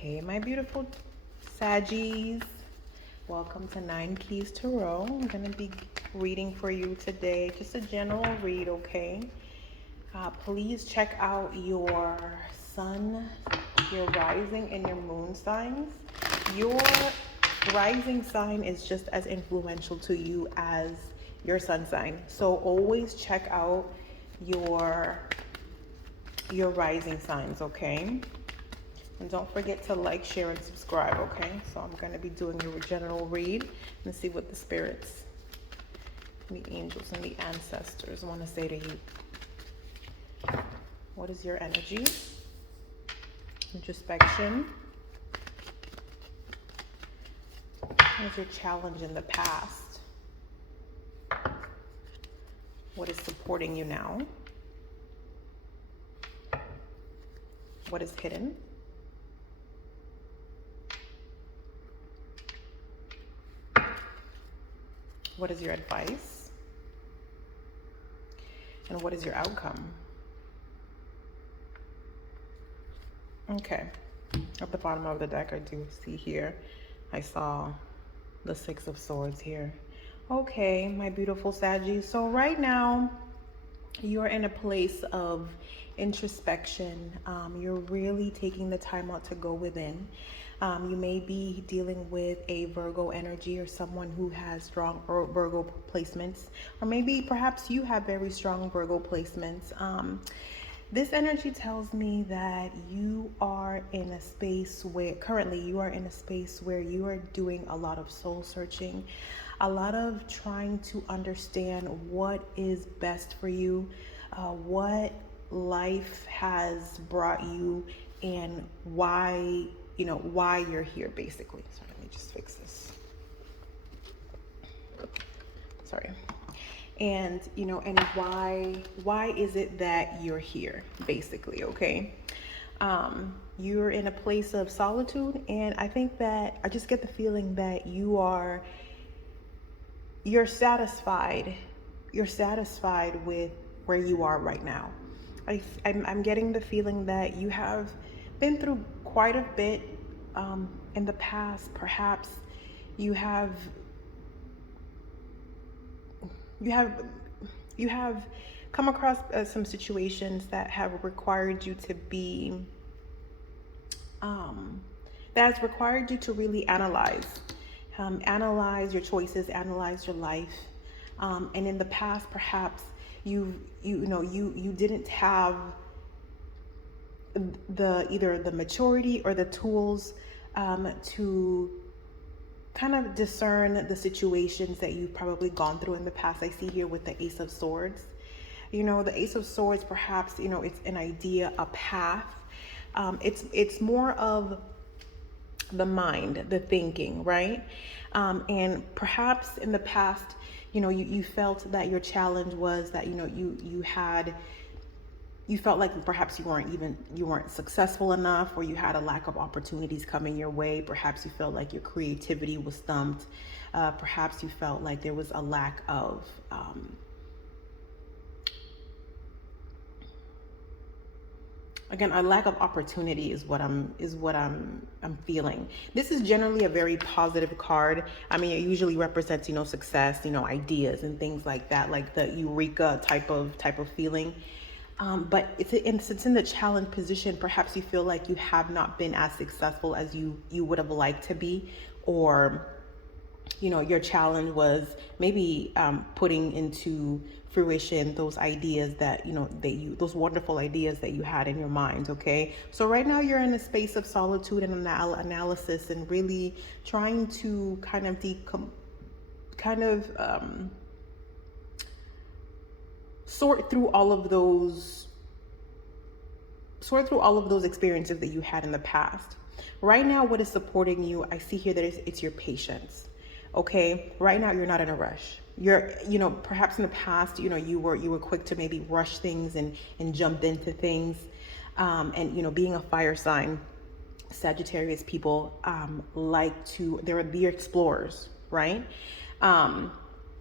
Hey, my beautiful Saggies. Welcome to Ninekeys Tarot. I'm going to be reading for you today. Just a general read, okay? Please check out your sun, your rising, and your moon signs. Your rising sign is just as influential to you as your sun sign. So always check out your rising signs, okay? And don't forget to like, share, and subscribe, okay? So I'm going to be doing your general read and see what the spirits, the angels, and the ancestors want to say to you. What is your energy? Introspection. What is your challenge in the past? What is supporting you now? What is hidden? What is your advice? And what is your outcome? Okay. At the bottom of the deck, I do see here, I saw the Six of Swords here. Okay, my beautiful Saggies. So right now, you're in a place of introspection. You're really taking the time out to go within. You may be dealing with a Virgo energy or someone who has strong Virgo placements, or maybe perhaps you have very strong Virgo placements. This energy tells me that you are in a space where currently you are in a space where you are doing a lot of soul searching, a lot of trying to understand what is best for you, what life has brought you, and why you're here, basically. Sorry, let me just fix this. Sorry. And and why is it that you're here, basically, okay? You're in a place of solitude, and I think that I just get the feeling that you're satisfied with where you are right now. I'm getting the feeling that you have been through quite a bit in the past. Perhaps you have come across some situations that have required you to be that has required you to really analyze your choices, analyze your life, and in the past perhaps you didn't have either the maturity or the tools to kind of discern the situations that you've probably gone through in the past. I see here with the Ace of Swords. The Ace of Swords, perhaps, it's an idea, a path. It's more of the mind, the thinking, right? And perhaps in the past, you felt that your challenge was that, you felt like perhaps you weren't successful enough, or you had a lack of opportunities coming your way. Perhaps you felt like your creativity was stumped. Perhaps you felt like there was a lack of again, a lack of opportunity is what I'm feeling. This is generally a very positive card. I mean, it usually represents success, ideas and things like that, like the eureka type of feeling. But it's in the challenge position. Perhaps you feel like you have not been as successful as you would have liked to be, or your challenge was maybe putting into fruition those ideas that those wonderful ideas that you had in your mind. Okay, so right now you're in a space of solitude and analysis, and really trying to kind of sort through all of those experiences that you had in the past. Right now, what is supporting you, I see here that it's your patience. Okay, right now you're not in a rush. You're perhaps in the past you were quick to maybe rush things and jump into things, and being a fire sign, Sagittarius people they're the explorers, right?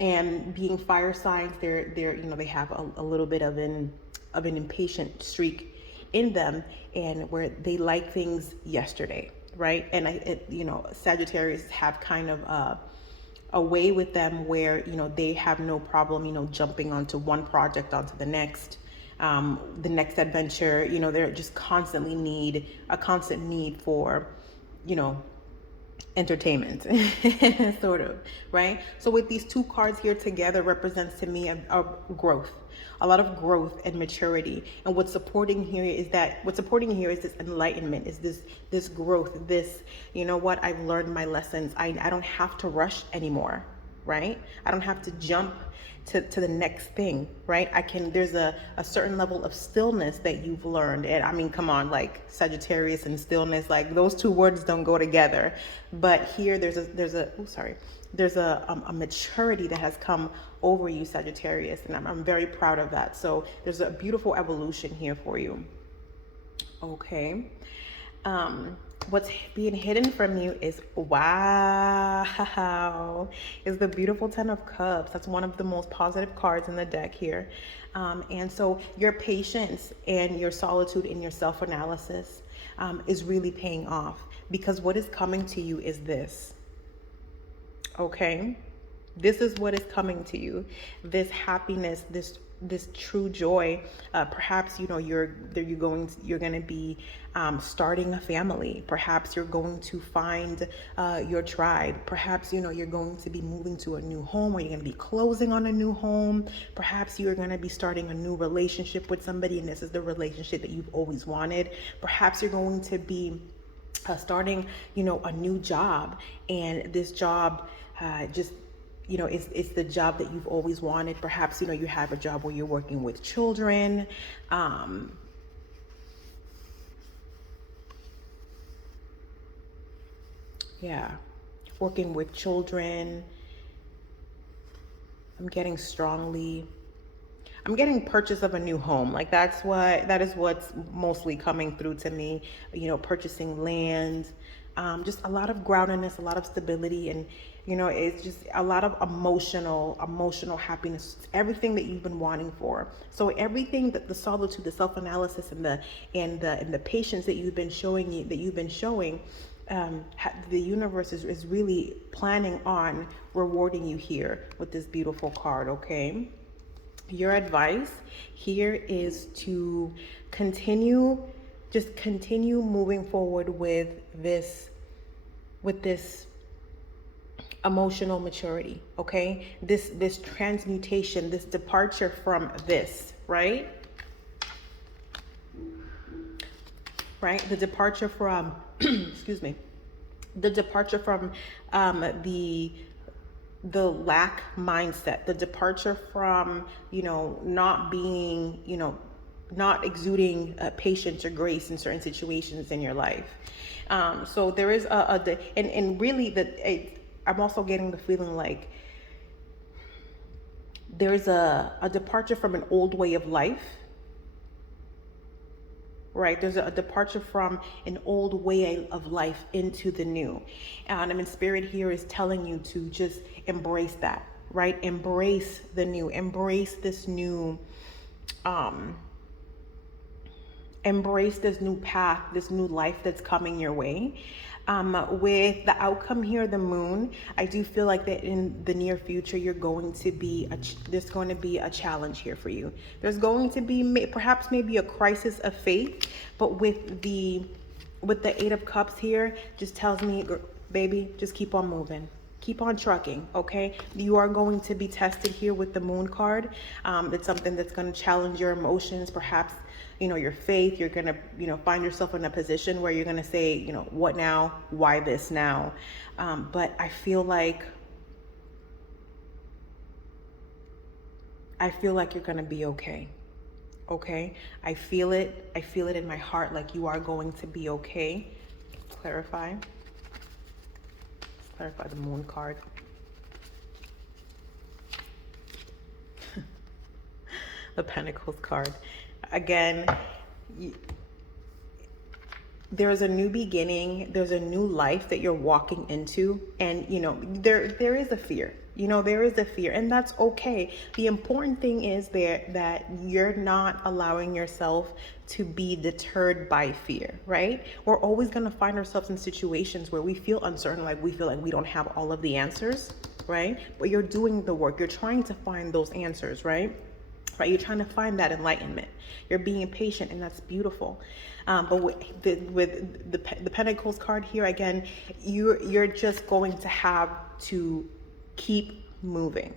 And being fire signs, they have a little bit of an impatient streak in them, and where they like things yesterday. right? And you know, Sagittarius have kind of a way with them where, you know, they have no problem, you know, jumping onto one project, onto the next adventure. You know, they're just constantly a constant need for, you know, entertainment sort of, right? So with these two cards here together represents to me a growth, a lot of growth and maturity. And what's supporting here is this enlightenment, is this growth, this, you know what, I've learned my lessons. I don't have to rush anymore, right? I don't have to jump to the next thing, right? There's a certain level of stillness that you've learned. And I mean, come on, like Sagittarius and stillness, like those two words don't go together. But here there's a maturity that has come over you, Sagittarius. And I'm very proud of that. So there's a beautiful evolution here for you. Okay. What's being hidden from you is, wow, is the beautiful Ten of Cups. That's one of the most positive cards in the deck here. And so your patience and your solitude and your self-analysis is really paying off, because what is coming to you is this. Okay. This is what is coming to you. This happiness, this true joy. Perhaps, you know, you're going to be starting a family. Perhaps you're going to find your tribe. Perhaps, you know, you're going to be moving to a new home, or you're going to be closing on a new home. Perhaps you're going to be starting a new relationship with somebody, and this is the relationship that you've always wanted. Perhaps you're going to be starting, you know, a new job, and this job just, you know, it's the job that you've always wanted. Perhaps, you know, you have a job where you're working with children. Yeah, working with children. I'm getting purchase of a new home. Like that is what's mostly coming through to me, you know, purchasing land, just a lot of groundedness, a lot of stability, and, you know, it's just a lot of emotional happiness, everything that you've been wanting for. So everything that the solitude, the self-analysis, and the patience that you've been showing, the universe is really planning on rewarding you here with this beautiful card. Okay. Your advice here is to continue moving forward with this emotional maturity. Okay. This transmutation, this departure from this, right? The departure from, excuse me, the departure from the lack mindset, the departure from, you know, not being, you know, not exuding patience or grace in certain situations in your life. So there is and really I'm also getting the feeling like there's a departure from an old way of life. Right, there's a departure from an old way of life into the new. And I mean, spirit here is telling you to just embrace that, right? Embrace the new, embrace this new, embrace this new path, this new life that's coming your way. With the outcome here, the moon, I do feel like that in the near future, there's going to be a challenge here for you. There's going to be perhaps maybe a crisis of faith, but with the Eight of Cups here, just tells me, baby, just keep on moving. Keep on trucking, okay? You are going to be tested here with the moon card. It's something that's going to challenge your emotions, perhaps, you know, your faith. You're going to, you know, find yourself in a position where you're going to say, you know, what now? Why this now? But I feel like you're going to be okay. Okay? I feel it in my heart, like you are going to be okay. Clarify the moon card. The Pentacles card. Again, there's a new beginning, there's a new life that you're walking into, and there is a fear. There is a fear, and that's okay. The important thing is that you're not allowing yourself to be deterred by fear, right? We're always going to find ourselves in situations where we feel uncertain, like we feel like we don't have all of the answers, right? But you're doing the work, you're trying to find those answers, right? You're trying to find that enlightenment. You're being patient, and that's beautiful. But with the Pentacles card here, again, you're just going to have to keep moving.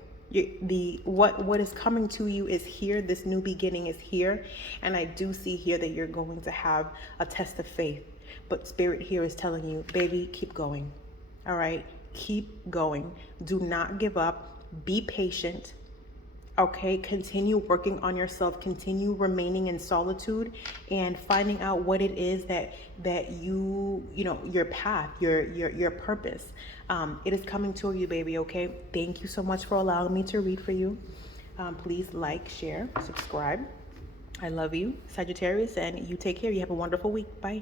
What is coming to you is here. This new beginning is here, and I do see here that you're going to have a test of faith. But Spirit here is telling you, baby, keep going. All right, keep going. Do not give up. Be patient. Okay, continue working on yourself, continue remaining in solitude and finding out what it is that your path, your purpose. It is coming to you, baby, okay? Thank you so much for allowing me to read for you. Please like, share, subscribe. I love you, Sagittarius, and you take care. You have a wonderful week. Bye.